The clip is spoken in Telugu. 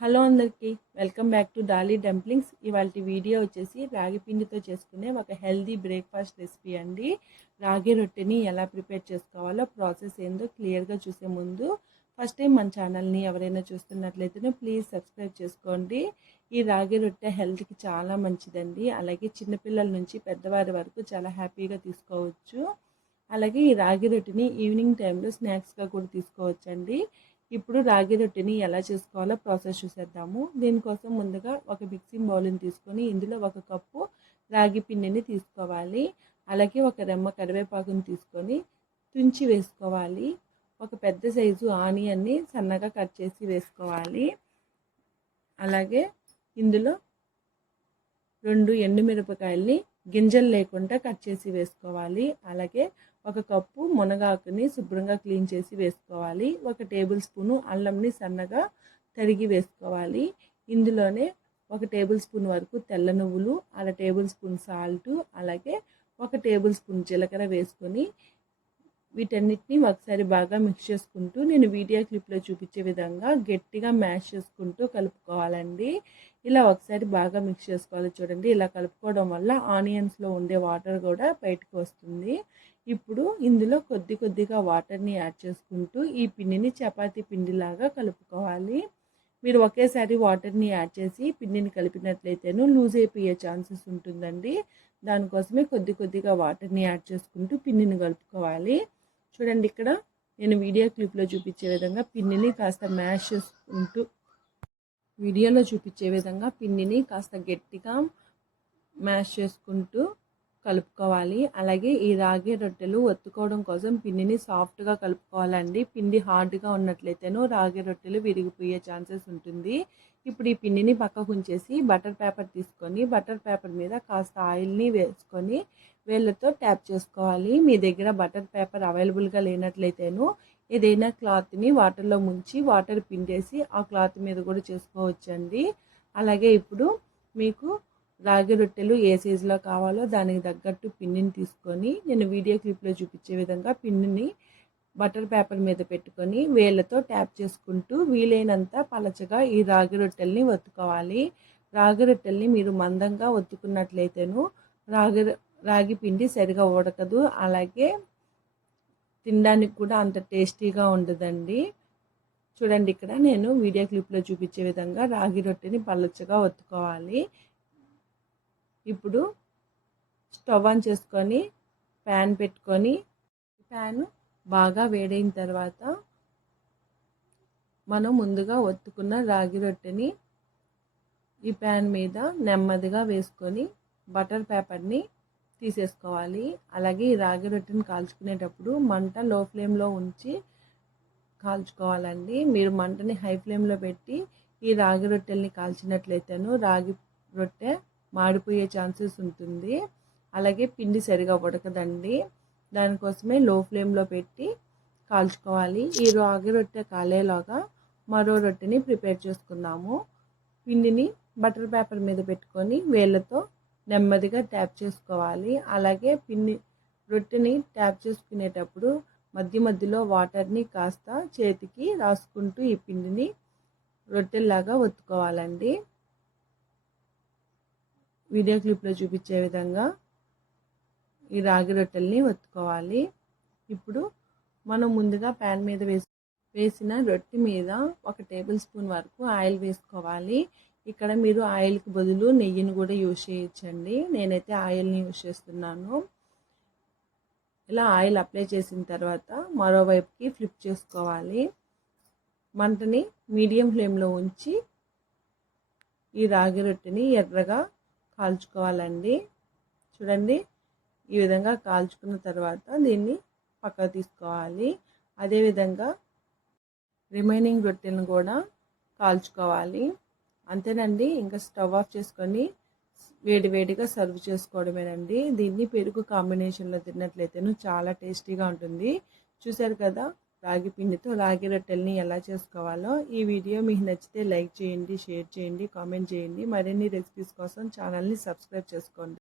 హలో అందరికీ welcome back to Dolly Dumplings. ఇవాళ వీడియో వచ్చేసి రాగి పిండితో చేసుకునే ఒక హెల్దీ బ్రేక్ఫాస్ట్ రెసిపీ అండి. రాగి రొట్టెని ఎలా ప్రిపేర్ చేసుకోవాలో ప్రాసెస్ ఏందో క్లియర్గా చూసే ముందు ఫస్ట్ టైం మన ఛానల్ని ఎవరైనా చూస్తున్నట్లయితేనే ప్లీజ్ సబ్స్క్రైబ్ చేసుకోండి. ఈ రాగి రొట్టె హెల్త్కి చాలా మంచిదండి. అలాగే చిన్నపిల్లల నుంచి పెద్దవారి వరకు చాలా హ్యాపీగా తీసుకోవచ్చు. అలాగే ఈ రాగి రొట్టెని ఈవినింగ్ టైంలో స్నాక్స్గా కూడా తీసుకోవచ్చండి. ఇప్పుడు రాగి రొట్టెని ఎలా చేసుకోవాలో ప్రాసెస్ చూసేద్దాము. దీనికోసం ముందుగా ఒక మిక్సింగ్ బౌల్ని తీసుకొని ఇందులో ఒక కప్పు రాగి పిండిని తీసుకోవాలి. అలాగే ఒక రెమ్మ కరివేపాకుని తీసుకొని తుంచి వేసుకోవాలి. ఒక పెద్ద సైజు ఆనియన్ని సన్నగా కట్ చేసి వేసుకోవాలి. అలాగే ఇందులో రెండు ఎండుమిరపకాయల్ని గింజలు లేకుండా కట్ చేసి వేసుకోవాలి. అలాగే ఒక కప్పు మునగాకుని శుభ్రంగా క్లీన్ చేసి వేసుకోవాలి. ఒక టేబుల్ స్పూను అల్లంని సన్నగా తరిగి వేసుకోవాలి. ఇందులోనే ఒక టేబుల్ స్పూన్ వరకు తెల్ల నువ్వులు అర టేబుల్ స్పూన్ సాల్ట్ అలాగే ఒక టేబుల్ స్పూన్ జీలకర్ర వేసుకొని వీటన్నిటిని ఒకసారి బాగా మిక్స్ చేసుకుంటూ నేను వీడియో క్లిప్లో చూపించే విధంగా గట్టిగా మ్యాష్ చేసుకుంటూ కలుపుకోవాలండి. ఇలా ఒకసారి బాగా మిక్స్ చేసుకోవాలి చూడండి. ఇలా కలుపుకోవడం వల్ల ఆనియన్స్లో ఉండే వాటర్ కూడా బయటకు వస్తుంది. ఇప్పుడు ఇందులో కొద్ది కొద్దిగా వాటర్ని యాడ్ చేసుకుంటూ ఈ పిండిని చపాతీ పిండిలాగా కలుపుకోవాలి. మీరు ఒకేసారి వాటర్ని యాడ్ చేసి పిండిని కలిపినట్లయితేను లూజ్ అయిపోయే ఛాన్సెస్ ఉంటుందండి. దానికోసమే కొద్ది కొద్దిగా వాటర్ని యాడ్ చేసుకుంటూ పిండిని కలుపుకోవాలి. చూడండి ఇక్కడ నేను వీడియో క్లిప్లో చూపించే విధంగా పిండిని కాస్త మ్యాష్ చేసుకుంటూ వీడియోలో చూపించే విధంగా పిండిని కాస్త గట్టిగా మ్యాష్ చేసుకుంటూ కలుపుకోవాలి. అలాగే ఈ రాగి రొట్టెలు ఒత్తుకోవడం కోసం పిండిని సాఫ్ట్గా కలుపుకోవాలండి. పిండి హార్డ్గా ఉన్నట్లయితేనూ రాగి రొట్టెలు విరిగిపోయే ఛాన్సెస్ ఉంటుంది. ఇప్పుడు ఈ పిండిని పక్కకు ఉంచేసి బటర్ పేపర్ తీసుకొని బటర్ పేపర్ మీద కాస్త ఆయిల్ని వేసుకొని వేళ్ళతో ట్యాప్ చేసుకోవాలి. మీ దగ్గర బటర్ పేపర్ అవైలబుల్గా లేనట్లయితేను ఏదైనా క్లాత్ని వాటర్లో ముంచి వాటర్ పిండేసి ఆ క్లాత్ మీద కూడా చేసుకోవచ్చండి. అలాగే ఇప్పుడు మీకు రాగి రొట్టెలు ఏ సైజులో కావాలో దానికి తగ్గట్టు పిండిని తీసుకొని నేను వీడియో క్లిప్లో చూపించే విధంగా పిండిని బటర్ పేపర్ మీద పెట్టుకొని వేళ్ళతో ట్యాప్ చేసుకుంటూ వీలైనంత పలచగా ఈ రాగి రొట్టెల్ని ఒత్తుకోవాలి రాగి రొట్టెల్ని మీరు మందంగా ఒత్తుకున్నట్లయితేను రాగి రాగి పిండి సరిగా ఉడకదు. అలాగే తినడానికి కూడా అంత టేస్టీగా ఉండదండి. చూడండి ఇక్కడ నేను వీడియో క్లిప్లో చూపించే విధంగా రాగి రొట్టెని పలచగా ఒత్తుకోవాలి. ఇప్పుడు స్టవ్ ఆన్ చేసుకొని ప్యాన్ పెట్టుకొని ప్యాన్ బాగా వేడైన తర్వాత మనం ముందుగా ఒత్తుకున్న రాగి రొట్టెని ఈ ప్యాన్ మీద నెమ్మదిగా వేసుకొని బటర్ పేపర్ని తీసేసుకోవాలి. అలాగే ఈ రాగి రొట్టెని కాల్చుకునేటప్పుడు మంట లో ఫ్లేమ్లో ఉంచి కాల్చుకోవాలండి. మీరు మంటని హై ఫ్లేమ్లో పెట్టి ఈ రాగి రొట్టెల్ని కాల్చినట్లయితేను రాగి రొట్టె మాడిపోయే ఛాన్సెస్ ఉంటుంది. అలాగే పిండి సరిగా ఉడకదండి. దానికోసమే లో ఫ్లేమ్లో పెట్టి కాల్చుకోవాలి. ఈ రాగి రొట్టె కాలేలాగా మరో రొట్టెని ప్రిపేర్ చేసుకుందాము. పిండిని బటర్ పేపర్ మీద పెట్టుకొని వేళ్ళతో నెమ్మదిగా ట్యాప్ చేసుకోవాలి. అలాగే పిన్ని రొట్టెని ట్యాప్ చేసుకునేటప్పుడు మధ్య మధ్యలో వాటర్ని కాస్త చేతికి రాసుకుంటూ ఈ పిండిని రొట్టెల్లాగా ఒత్తుకోవాలండి. వీడియో క్లిప్లో చూపించే విధంగా ఈ రాగి రొట్టెల్ని ఒత్తుకోవాలి. ఇప్పుడు మనం ముందుగా ప్యాన్ మీద వేసి వేసిన రొట్టె మీద ఒక టేబుల్ స్పూన్ వరకు ఆయిల్ వేసుకోవాలి. ఇక్కడ మీరు ఆయిల్కి బదులు నెయ్యిని కూడా యూజ్ చేయొచ్చండి. నేనైతే ఆయిల్ని యూజ్ చేస్తున్నాను. ఇలా ఆయిల్ అప్లై చేసిన తర్వాత మరోవైపుకి ఫ్లిప్ చేసుకోవాలి. మంటని మీడియం ఫ్లేమ్లో ఉంచి ఈ రాగి రొట్టెని ఎర్రగా కాల్చుకోవాలండి. చూడండి ఈ విధంగా కాల్చుకున్న తర్వాత దీన్ని పక్కకు తీసుకోవాలి. అదేవిధంగా రిమైనింగ్ రొట్టెలను కూడా కాల్చుకోవాలి. అంతేనండి. ఇంకా స్టవ్ ఆఫ్ చేసుకొని వేడి వేడిగా సర్వ్ చేసుకోవడమేనండి. దీన్ని పెరుగు కాంబినేషన్లో తిన్నట్లయితేను చాలా టేస్టీగా ఉంటుంది. చూశారు కదా రాగి పిండితో రాగి రొట్టెల్ని ఎలా చేసుకోవాలో. ఈ వీడియో మీకు నచ్చితే లైక్ చేయండి షేర్ చేయండి కామెంట్ చేయండి. మరిన్ని రెసిపీస్ కోసం ఛానల్ని సబ్స్క్రైబ్ చేసుకోండి.